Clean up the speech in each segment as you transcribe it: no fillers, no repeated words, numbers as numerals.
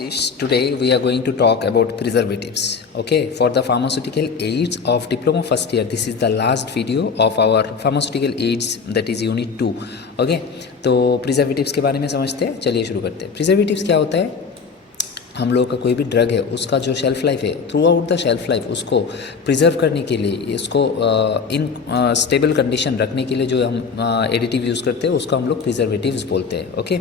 Today we are going to talk about preservatives. Okay, for the pharmaceutical aids of diploma first year, this is the last video of our pharmaceutical aids, that is unit 2. Okay, तो preservatives के बारे में समझते हैं. चलिए शुरू करते हैं. preservatives क्या होता है? हम लोग का कोई भी ड्रग है उसका जो शेल्फ़ लाइफ है, through out the shelf life उसको प्रिजर्व करने के लिए, इसको इन स्टेबल कंडीशन रखने के लिए जो हम एडिटिव यूज़ करते हैं उसको हम लोग प्रिजर्वेटिव्स बोलते हैं. ओके,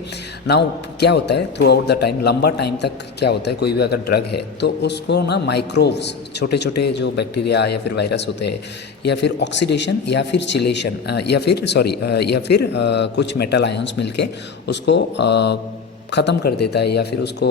नाउ क्या होता है थ्रू आउट द टाइम, लंबा टाइम तक क्या होता है, कोई भी अगर ड्रग है तो उसको ना माइक्रोव्स, छोटे छोटे जो बैक्टीरिया या फिर वायरस होते हैं, या फिर ऑक्सीडेशन या फिर चिलेशन या फिर कुछ मेटल आयंस मिलके उसको ख़त्म कर देता है, या फिर उसको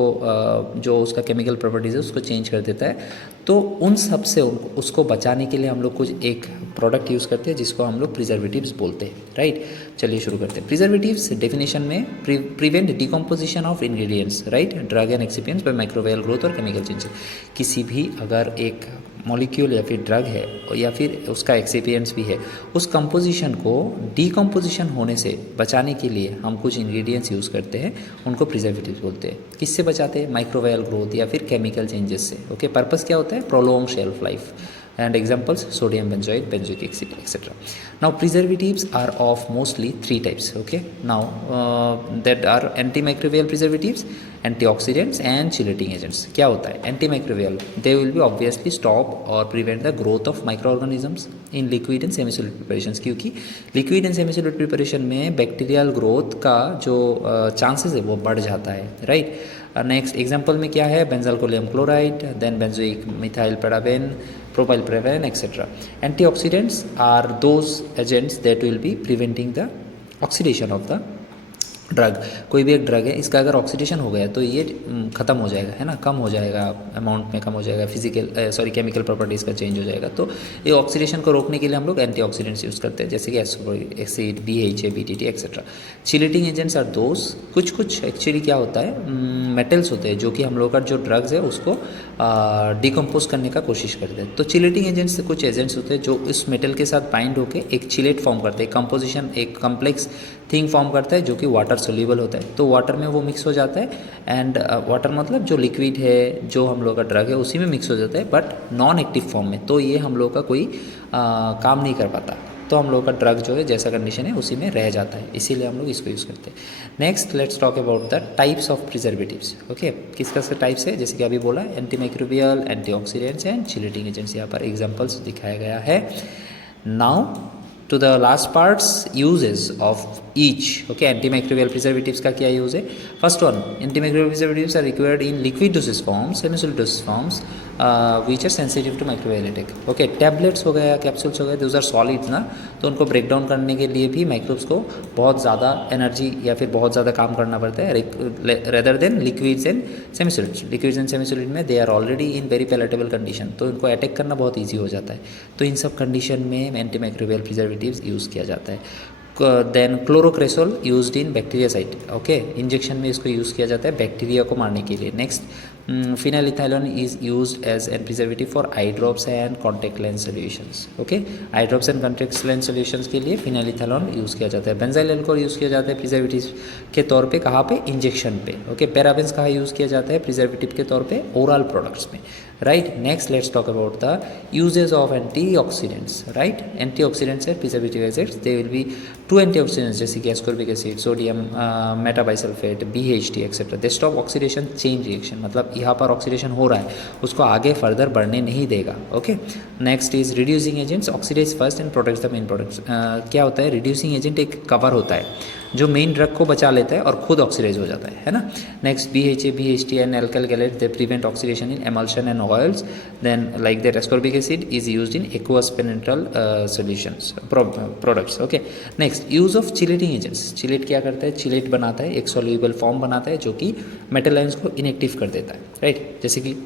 जो उसका केमिकल प्रॉपर्टीज़ है उसको चेंज कर देता है. तो उन सब से उसको बचाने के लिए हम लोग कुछ एक प्रोडक्ट यूज़ करते हैं जिसको हम लोग प्रिजर्वेटिव्स बोलते हैं. राइट, चलिए शुरू करते हैं. प्रिजर्वेटिव्स डेफिनेशन में prevent decomposition of ingredients, right, drug and excipients by microbial growth और केमिकल चेंजेस. किसी भी अगर एक मॉलिक्यूल या फिर ड्रग है या फिर उसका एक्सिपिएंट्स भी है, उस कंपोजिशन को डीकम्पोजिशन होने से बचाने के लिए हम कुछ इंग्रेडिएंट्स यूज़ करते हैं, उनको प्रिजर्वेटिव्स बोलते हैं. किससे बचाते हैं? माइक्रोबायल ग्रोथ या फिर केमिकल चेंजेस से. ओके, पर्पस क्या होता है? Prolong shelf life. And examples: sodium benzoate, benzoic acid, etc. Now preservatives are of mostly three types. Okay, now that are antimicrobial preservatives, antioxidants and chelating agents. क्या होता है antimicrobial? They will be obviously stop or prevent the growth of microorganisms in liquid and semi-solid preparations, क्योंकि liquid and semi-solid preparation में bacterial growth का जो chances है वो बढ़ जाता है. Right? नेक्स्ट एग्जाम्पल में क्या है? Benzalkonium chloride, then benzoic methyl paraben, propyl paraben, etcetera. Antioxidants are those agents that will be preventing the oxidation of the drug. कोई भी एक ड्रग है, इसका अगर ऑक्सीडेशन हो गया तो ये ख़त्म हो जाएगा, है ना, कम हो जाएगा, अमाउंट में कम हो जाएगा, केमिकल प्रॉपर्टीज़ का चेंज हो जाएगा. तो ये ऑक्सीडेशन को रोकने के लिए हम लोग एंटीऑक्सीडेंट्स यूज़ करते हैं, जैसे कि acid, BHA, BTT, etcetera. Chelating agents are those, कुछ एक्चुअली क्या होता है, मेटल्स होते हैं जो कि हम लोग का जो ड्रग्स है उसको डिकम्पोज करने का कोशिश करते हैं. तो चिलेटिंग एजेंट्स कुछ एजेंट्स होते हैं जो इस मेटल के साथ बाइंड होकर एक चिलेट फॉर्म करते हैं, कंपोजिशन, एक कम्प्लेक्स थिंग फॉर्म करता है जो कि वाटर सोल्यूबल होता है. तो वाटर में वो मिक्स हो जाता है, एंड वाटर मतलब जो लिक्विड है, जो हम लोग का ड्रग है उसी में मिक्स हो जाता है, बट नॉन एक्टिव फॉर्म में. तो ये हम लोग का कोई काम नहीं कर पाता. तो हम लोग का ड्रग जो है जैसा कंडीशन है उसी में रह जाता है, इसीलिए हम लोग इसको यूज़ करते हैं. Next let's talk about the types of preservatives. Okay, किसका से टाइप्स है? जैसे कि अभी बोला, antimicrobial, antioxidants and chelating agents. यहाँ पर एग्जाम्पल्स दिखाया गया है. Now to the last parts, uses of each. Okay, antimicrobial preservatives का क्या यूज़ है? First one, antimicrobial preservatives are required in liquid dosage forms, semi-solid dosage forms, which are sensitive to microbial attack. Okay, tablets हो गया, capsules हो गए, those are solids ना, तो उनको ब्रेक डाउन करने के लिए भी माइक्रोब्स को बहुत ज़्यादा एनर्जी या फिर बहुत ज़्यादा काम करना पड़ता है, rather than liquids and semisolids. Liquids and semisolid में they are already in very palatable condition, तो इनको अटैक करना बहुत ईजी हो जाता है. तो इन सब कंडीशन में एंटीमाइक्रोबियल प्रिजर्वेटिव्स यूज़ किया जाता है. Then chlorocresol used in bactericide. Okay, injection में इसको यूज़ किया जाता है बैक्टीरिया को मारने के लिए. Next, phenylethanol is used as an preservative for eye drops and contact lens solutions. Okay, eye drops and contact lens solutions के लिए फिनाइलइथाइलोन यूज़ किया जाता है. बेंजाइल अल्कोहल यूज़ किया जाता है प्रिजर्वेटिव के तौर पे. कहाँ पे? इंजेक्शन पे. ओके, पैराबेन्स कहाँ यूज़ किया जाता है प्रिजर्वेटिव के तौर पे? ओरल प्रोडक्ट्स में. Right, next let's talk about the uses of antioxidants. Right, antioxidants है preservative agents. They will be to antioxidants जैसे कि ascorbic acid, sodium metabisulphite, BHT, etcetera. They stop oxidation chain reaction, मतलब यहाँ पर oxidation हो रहा है उसको आगे फर्दर बढ़ने नहीं देगा. Okay, next is reducing agents. Oxidize first and protects the main products. क्या होता है? रिड्यूसिंग एजेंट एक कवर होता है जो मेन ड्रग को बचा लेता है और खुद ऑक्सीडाइज हो जाता है ना. Next, BHA, BHT and alkyl gallate, they prevent oxidation in emulsion and oils. Then like that ascorbic acid is used in aqueous parenteral solutions products. Okay, next, use of chelating agents. Chelate क्या करता है? Chelate बनाता है, एक soluble form बनाता है जो कि मेटल आयंस को इनएक्टिव कर देता है. राइट, जैसे कि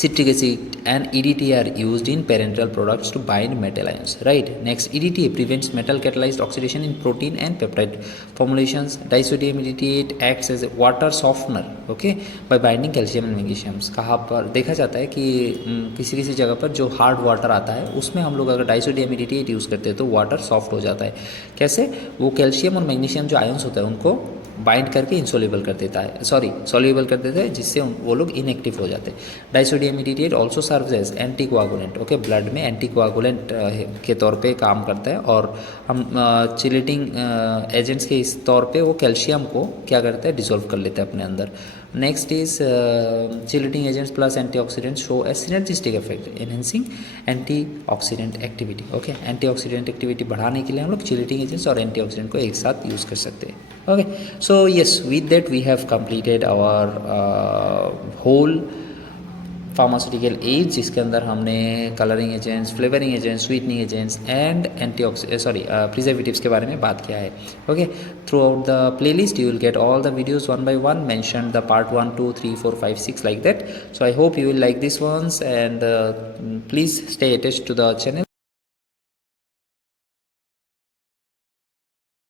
citric acid and EDTA are used in parenteral products to bind metal ions. Right. Next, EDTA prevents metal catalyzed oxidation in protein and peptide formulations. Disodium EDTA acts as a water softener. Okay, by binding calcium and magnesium. कहाँ पर देखा जाता है कि किसी किसी जगह पर जो हार्ड वाटर आता है उसमें हम लोग अगर डाइसोडियम EDTA यूज़ करते हैं तो वाटर सॉफ्ट हो जाता है. कैसे? वो कैल्शियम और मैग्नीशियम जो आयंस होता है उनको बाइंड करके इंसोल्यूबल कर देता है, सॉल्यूबल कर देता है, जिससे वो लोग इनएक्टिव हो जाते हैं। Disodium EDTA also serves as anticoagulant, okay, blood में एंटीकोआगुलेंट के तौर पे काम करता है। और हम चिलेटिंग एजेंट्स के इस तौर पे वो कैल्शियम को क्या करता है, डिसॉल्व कर लेता है अपने अंदर। Next is chelating agents plus antioxidant show A synergistic effect enhancing antioxidant activity, okay. Antioxidant activity बढ़ाने के लिए हम लोग चिलेटिंग एजेंट्स और एंटीऑक्सीडेंट को एक साथ यूज़ कर सकते हैं, okay. So yes, with that we have completed our whole pharmaceutical aids, जिसके अंदर हमने colouring agents, flavouring agents, sweetening agents and preservatives के बारे में बात किया है, okay. Throughout the playlist you will get all the videos one by one, mention the part 1, 2, 3, 4, 5, 6 like that. So I hope you will like this ones, and please stay attached to the channel.